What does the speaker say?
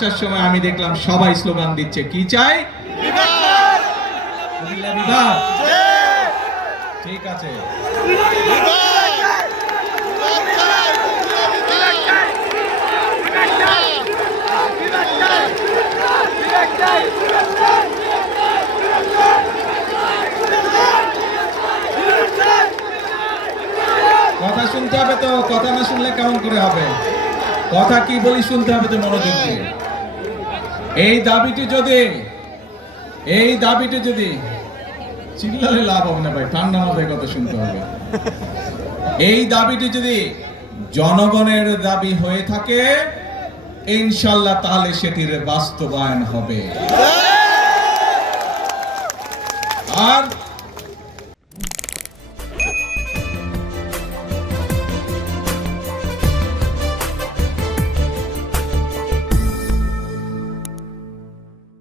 আসার সময় আমি দেখলাম সবাই স্লোগান দিচ্ছে, কি চাই? বিভাগ। ঠিক আছে, কথা শুনতে হবে তো, কথা না শুনলে কেমন করে হবে? কথা কি বলি শুনতে হবে তো মনোযোগ দিয়ে। এই দাবিটি যদি চিল্লালে লাভ হবে না ভাই, ঠান্ডা মাথায় কথা শুনতে হবে। এই দাবিটি যদি জনগণের দাবি হয়ে থাকে ইনশাআল্লাহ তাহলে সেটির বাস্তবায়ন হবে। আর